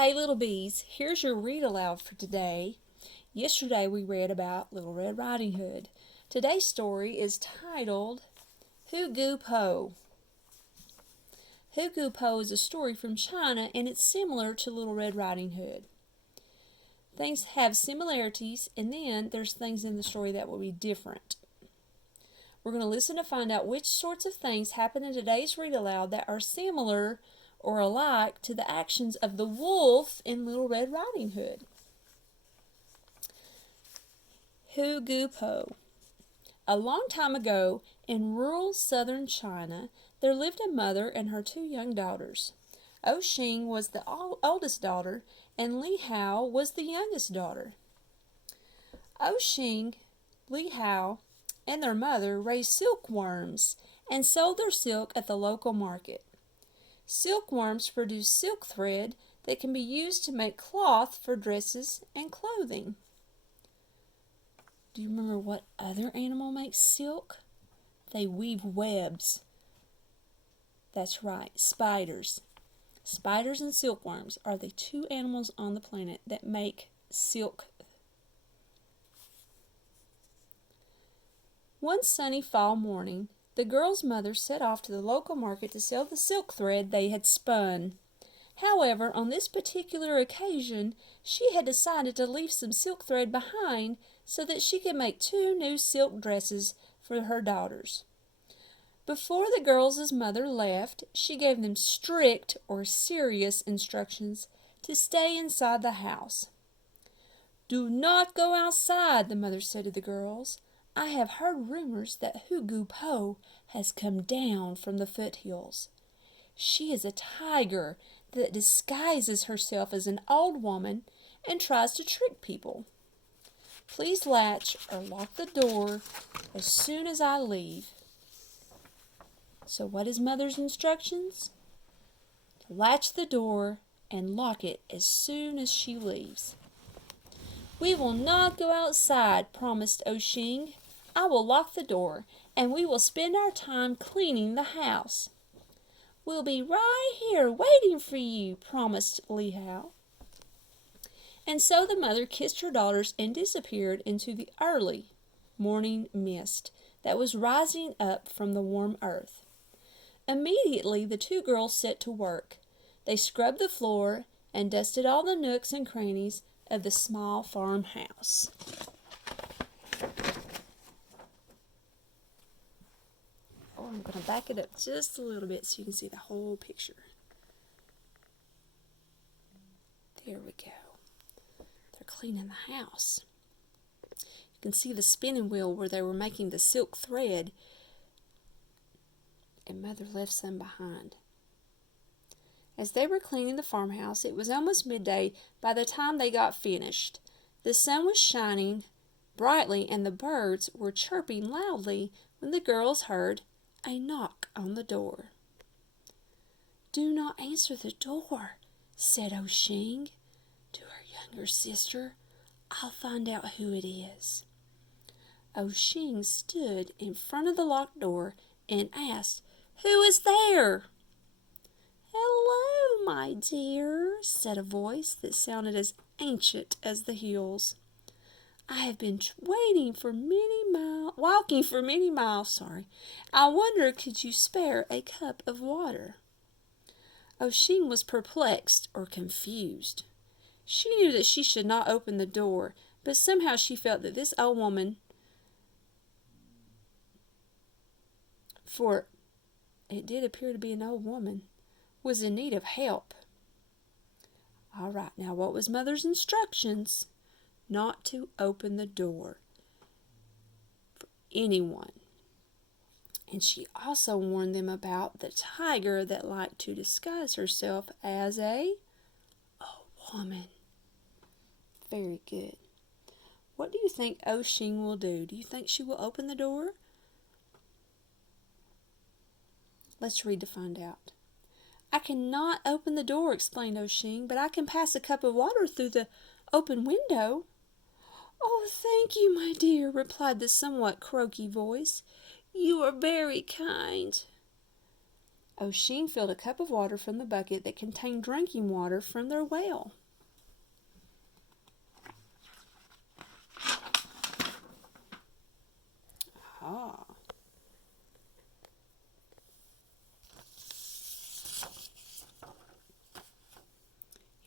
Hey little bees, here's your read aloud for today. Yesterday we read about Little Red Riding Hood. Today's story is titled Hu Gu Po. Hu Gu Po is a story from China and it's similar to Little Red Riding Hood. Things have similarities and then there's things in the story that will be different. We're going to listen to find out which sorts of things happen in today's read aloud that are similar or alike to the actions of the wolf in Little Red Riding Hood. Hu Gu Po. A long time ago, in rural southern China, there lived a mother and her two young daughters. O Xing was the oldest daughter, and Li Hao was the youngest daughter. O Xing, Li Hao, and their mother raised silkworms and sold their silk at the local market. Silkworms produce silk thread that can be used to make cloth for dresses and clothing. Do you remember what other animal makes silk? They weave webs. That's right, spiders. Spiders and silkworms are the two animals on the planet that make silk. One sunny fall morning, the girl's mother set off to the local market to sell the silk thread they had spun. However, on this particular occasion, she had decided to leave some silk thread behind so that she could make two new silk dresses for her daughters. Before the girls' mother left, she gave them strict or serious instructions to stay inside the house. "Do not go outside," the mother said to the girls. "I have heard rumors that Hu Gu Po has come down from the foothills. She is a tiger that disguises herself as an old woman and tries to trick people. Please latch or lock the door as soon as I leave." So what is Mother's instructions? To latch the door and lock it as soon as she leaves. "We will not go outside," promised O Xing. "I will lock the door, and we will spend our time cleaning the house." "We'll be right here waiting for you," promised Li Hao. And so the mother kissed her daughters and disappeared into the early morning mist that was rising up from the warm earth. Immediately the two girls set to work. They scrubbed the floor and dusted all the nooks and crannies of the small farmhouse. I'm going to back it up just a little bit so you can see the whole picture. There we go. They're cleaning the house. You can see the spinning wheel where they were making the silk thread, and Mother left some behind. As they were cleaning the farmhouse, it was almost midday by the time they got finished. The sun was shining brightly and the birds were chirping loudly when the girls heard a knock on the door. "Do not answer the door," said O Xing to her younger sister. "I'll find out who it is." O Xing stood in front of the locked door and asked, "Who is there?" "Hello, my dear," said a voice that sounded as ancient as the hills. "I have been walking for many miles. I wonder, could you spare a cup of water?" O Xing was perplexed or confused. She knew that she should not open the door, but somehow she felt that this old woman, for it did appear to be an old woman, was in need of help. All right, now what was Mother's instructions? Not to open the door for anyone. And she also warned them about the tiger that liked to disguise herself as a woman. Very good. What do you think O Xing will do? Do you think she will open the door? Let's read to find out. "I cannot open the door," explained O Xing, "but I can pass a cup of water through the open window." "Oh, thank you, my dear," replied the somewhat croaky voice. "You are very kind." Oshing filled a cup of water from the bucket that contained drinking water from their well. Ah.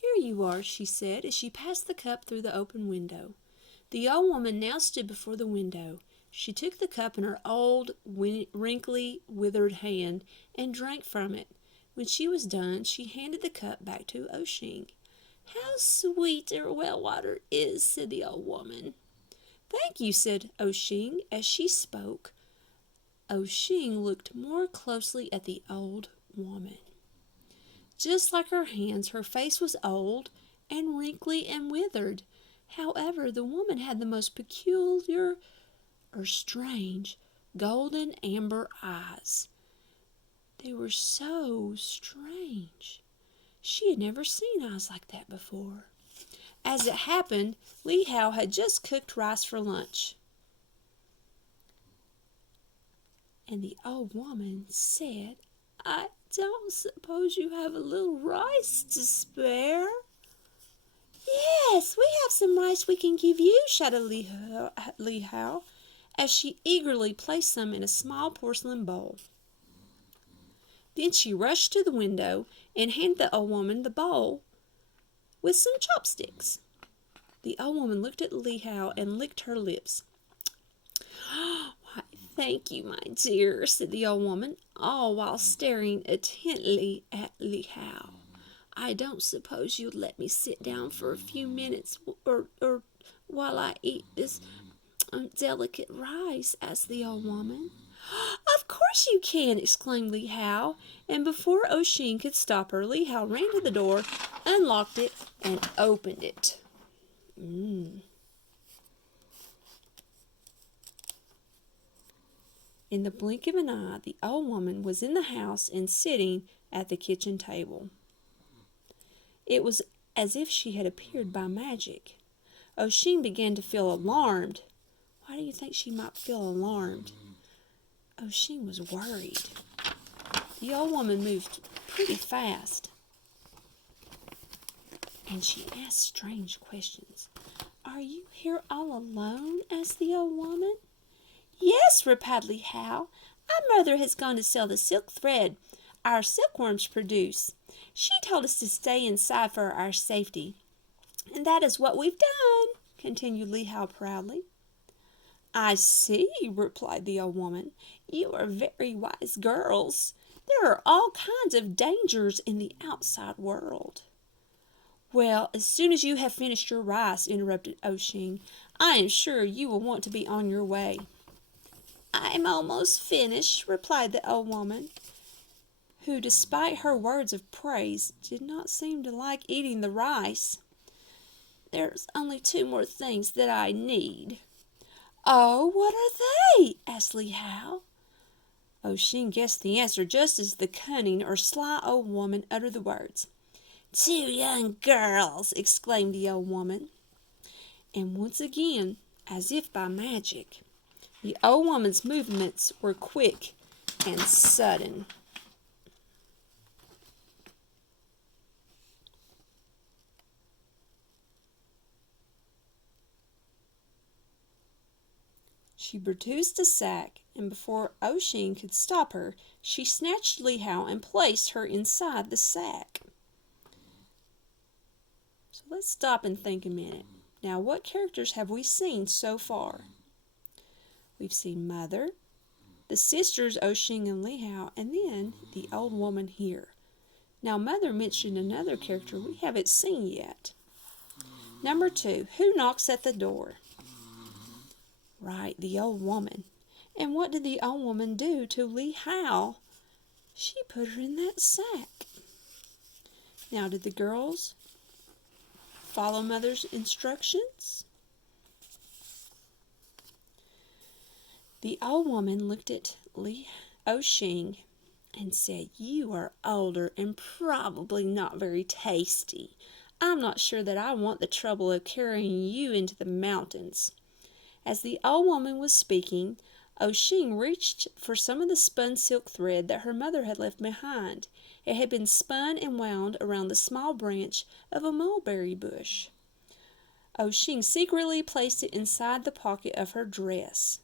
Here you are, she said, as she passed the cup through the open window. The old woman now stood before the window. She took the cup in her old, wrinkly, withered hand and drank from it. When she was done, she handed the cup back to Oshing. "How sweet your well water is," said the old woman. "Thank you," said Oshing. As she spoke, Oshing looked more closely at the old woman. Just like her hands, her face was old and wrinkly and withered. However, the woman had the most peculiar or strange golden amber eyes. They were so strange. She had never seen eyes like that before. As it happened, Li Hao had just cooked rice for lunch. And the old woman said, "I don't suppose you have a little rice to spare?" "Yes, we have some rice we can give you," shouted Li Hao, as she eagerly placed some in a small porcelain bowl. Then she rushed to the window and handed the old woman the bowl with some chopsticks. The old woman looked at Li Hao and licked her lips. "Why, thank you, my dear," said the old woman, all while staring intently at Li Hao. "I don't suppose you'd let me sit down for a few minutes or while I eat this delicate rice?" asked the old woman. "Of course you can!" exclaimed Li Hao, and before Oshing could stop her, Li Hao ran to the door, unlocked it, and opened it. In the blink of an eye, the old woman was in the house and sitting at the kitchen table. It was as if she had appeared by magic. Oshing began to feel alarmed. Why do you think she might feel alarmed? Oshing was worried. The old woman moved pretty fast, and she asked strange questions. "Are you here all alone?" asked the old woman. "Yes," replied Li Hao. "Our mother has gone to sell the silk thread our silkworms produce. She told us to stay inside for our safety. And that is what we've done," continued Li Hao proudly. "I see," replied the old woman. "You are very wise girls. There are all kinds of dangers in the outside world." "Well, as soon as you have finished your rice," interrupted Oshing, "I am sure you will want to be on your way." "I am almost finished," replied the old woman, who, despite her words of praise, did not seem to like eating the rice. "There's only 2 more things that I need." "Oh, what are they?" asked Li Hao. Oshing guessed the answer just as the cunning or sly old woman uttered the words. "2 young girls!" exclaimed the old woman. And once again, as if by magic, the old woman's movements were quick and sudden. She produced a sack, and before Oshing could stop her, she snatched Li Hao and placed her inside the sack. So let's stop and think a minute. Now, what characters have we seen so far? We've seen Mother, the sisters Oshing and Li Hao, and then the old woman here. Now, Mother mentioned another character we haven't seen yet. Number 2, who knocks at the door? Right, the old woman. And what did the old woman do to Li Hao? She put her in that sack. Now, did the girls follow Mother's instructions? The old woman looked at Oshing and said, "You are older and probably not very tasty. I'm not sure that I want the trouble of carrying you into the mountains." As the old woman was speaking, Oisin reached for some of the spun silk thread that her mother had left behind. It had been spun and wound around the small branch of a mulberry bush. Oisin secretly placed it inside the pocket of her dress.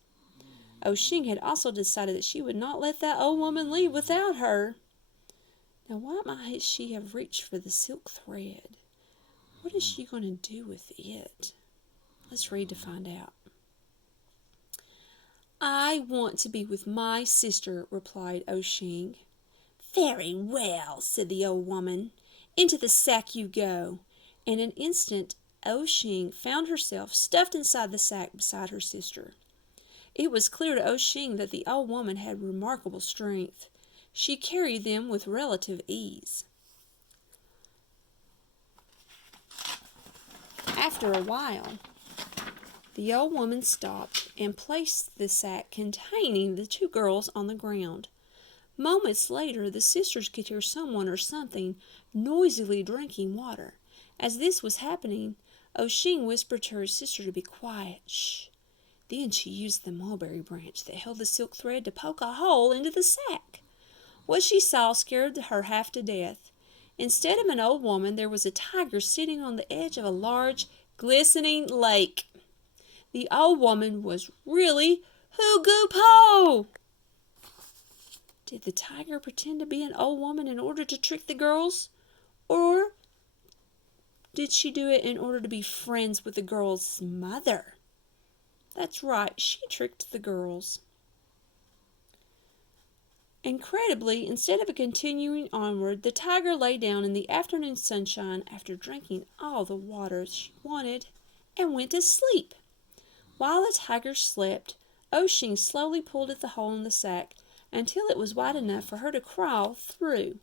Oisin had also decided that she would not let that old woman leave without her. Now, why might she have reached for the silk thread? What is she going to do with it? Let's read to find out. "I want to be with my sister," replied Oisin. "Very well," said the old woman. "Into the sack you go." In an instant, Oisin found herself stuffed inside the sack beside her sister. It was clear to Oisin that the old woman had remarkable strength. She carried them with relative ease. After a while, the old woman stopped and placed the sack containing the two girls on the ground. Moments later, the sisters could hear someone or something noisily drinking water. As this was happening, Oisin whispered to her sister to be quiet. Shh! Then she used the mulberry branch that held the silk thread to poke a hole into the sack. What she saw scared her half to death. Instead of an old woman, there was a tiger sitting on the edge of a large, glistening lake. The old woman was really Hoo-Goo-Poo! Did the tiger pretend to be an old woman in order to trick the girls? Or did she do it in order to be friends with the girls' mother? That's right, she tricked the girls. Incredibly, instead of continuing onward, the tiger lay down in the afternoon sunshine after drinking all the water she wanted and went to sleep. While the tiger slept, Oisin slowly pulled at the hole in the sack until it was wide enough for her to crawl through,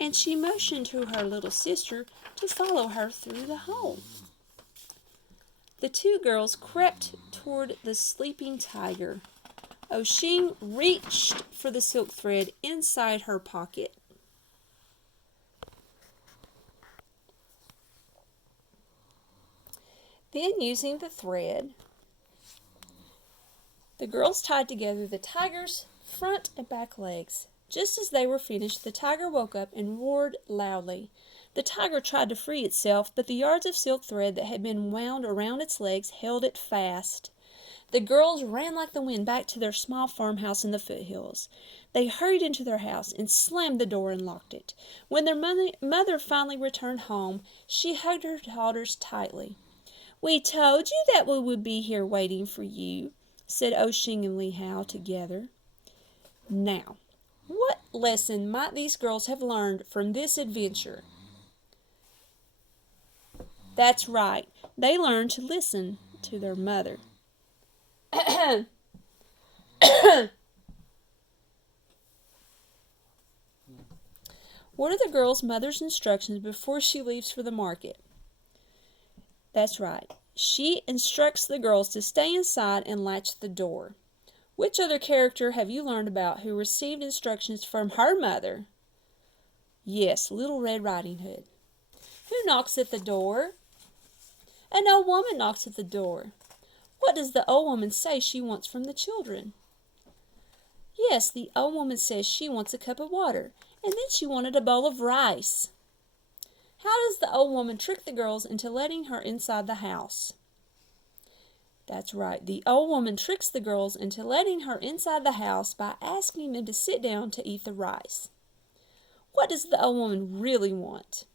and she motioned to her little sister to follow her through the hole. The two girls crept toward the sleeping tiger. Oisin reached for the silk thread inside her pocket. Then, using the thread, the girls tied together the tiger's front and back legs. Just as they were finished, the tiger woke up and roared loudly. The tiger tried to free itself, but the yards of silk thread that had been wound around its legs held it fast. The girls ran like the wind back to their small farmhouse in the foothills. They hurried into their house and slammed the door and locked it. When their mother finally returned home, she hugged her daughters tightly. "We told you that we would be here waiting for you," said Oisin and Li Hao together. Now, what lesson might these girls have learned from this adventure? That's right, they learned to listen to their mother. What are the girl's mother's instructions before she leaves for the market? That's right. She instructs the girls to stay inside and latch the door. Which other character have you learned about who received instructions from her mother? Yes, Little Red Riding Hood. Who knocks at the door? An old woman knocks at the door. What does the old woman say she wants from the children? Yes, the old woman says she wants a cup of water, and then she wanted a bowl of rice. How does the old woman trick the girls into letting her inside the house? That's right, the old woman tricks the girls into letting her inside the house by asking them to sit down to eat the rice. What does the old woman really want?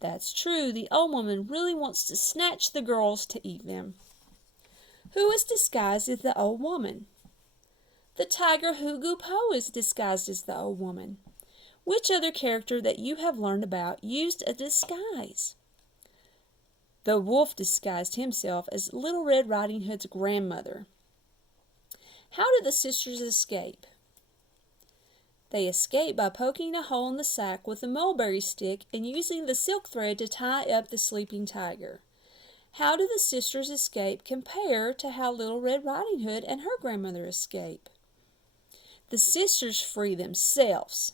That's true, the old woman really wants to snatch the girls to eat them. Who is disguised as the old woman? The tiger Hoo-Goo-Poo is disguised as the old woman. Which other character that you have learned about used a disguise? The wolf disguised himself as Little Red Riding Hood's grandmother. How did the sisters escape? They escaped by poking a hole in the sack with a mulberry stick and using the silk thread to tie up the sleeping tiger. How did the sisters' escape compare to how Little Red Riding Hood and her grandmother escape? The sisters free themselves.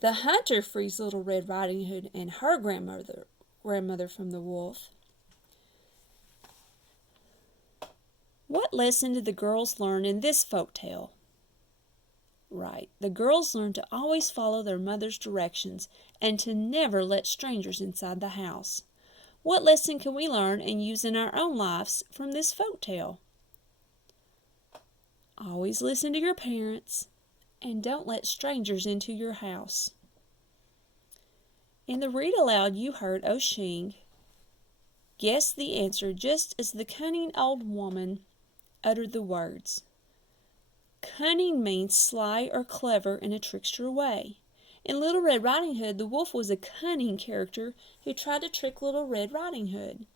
The hunter frees Little Red Riding Hood and her grandmother from the wolf. What lesson did the girls learn in this folk tale? Right, the girls learned to always follow their mother's directions and to never let strangers inside the house. What lesson can we learn and use in our own lives from this folk tale? Always listen to your parents and don't let strangers into your house. In the read aloud you heard Oshing guess the answer just as the cunning old woman uttered the words. Cunning means sly or clever in a trickster way. In Little Red Riding Hood, the wolf was a cunning character who tried to trick Little Red Riding Hood.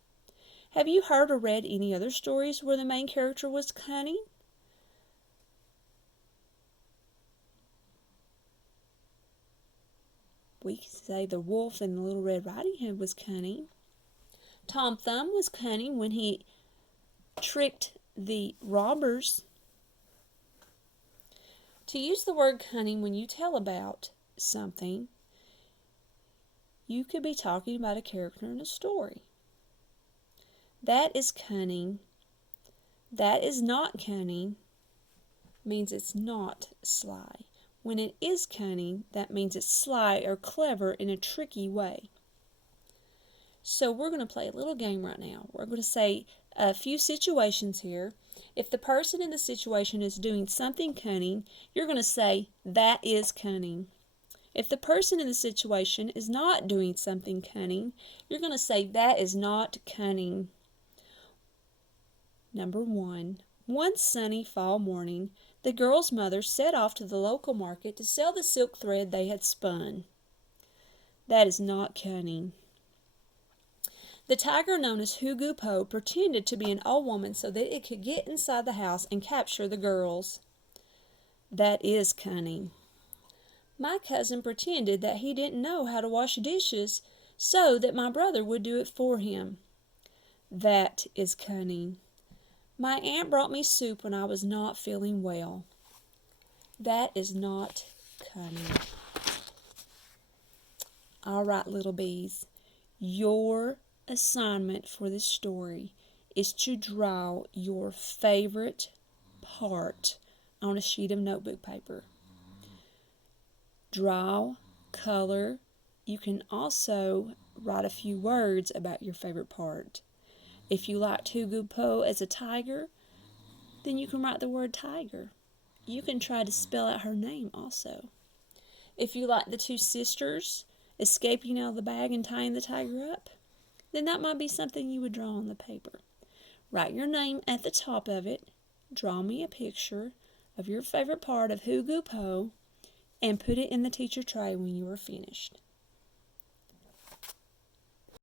Have you heard or read any other stories where the main character was cunning? We can say the wolf in Little Red Riding Hood was cunning. Tom Thumb was cunning when he tricked the robbers. To use the word cunning when you tell about something, you could be talking about a character in a story. That is cunning. That is not cunning means it's not sly. When it is cunning, that means it's sly or clever in a tricky way. So we're going to play a little game right now. We're going to say a few situations here. If the person in the situation is doing something cunning, you're going to say, that is cunning. If the person in the situation is not doing something cunning, you're going to say, that is not cunning. Number 1. One sunny fall morning, the girls' mother set off to the local market to sell the silk thread they had spun. That is not cunning. The tiger known as Hugu Po pretended to be an old woman so that it could get inside the house and capture the girls. That is cunning. My cousin pretended that he didn't know how to wash dishes so that my brother would do it for him. That is cunning. My aunt brought me soup when I was not feeling well. That is not cunning. All right, little bees, your assignment for this story is to draw your favorite part on a sheet of notebook paper. Draw, color. You can also write a few words about your favorite part. If you liked Hugu Po as a tiger, then you can write the word tiger. You can try to spell out her name also. If you like the two sisters escaping out of the bag and tying the tiger up, then that might be something you would draw on the paper. Write your name at the top of it, draw me a picture of your favorite part of Hugu Po, and put it in the teacher tray when you are finished.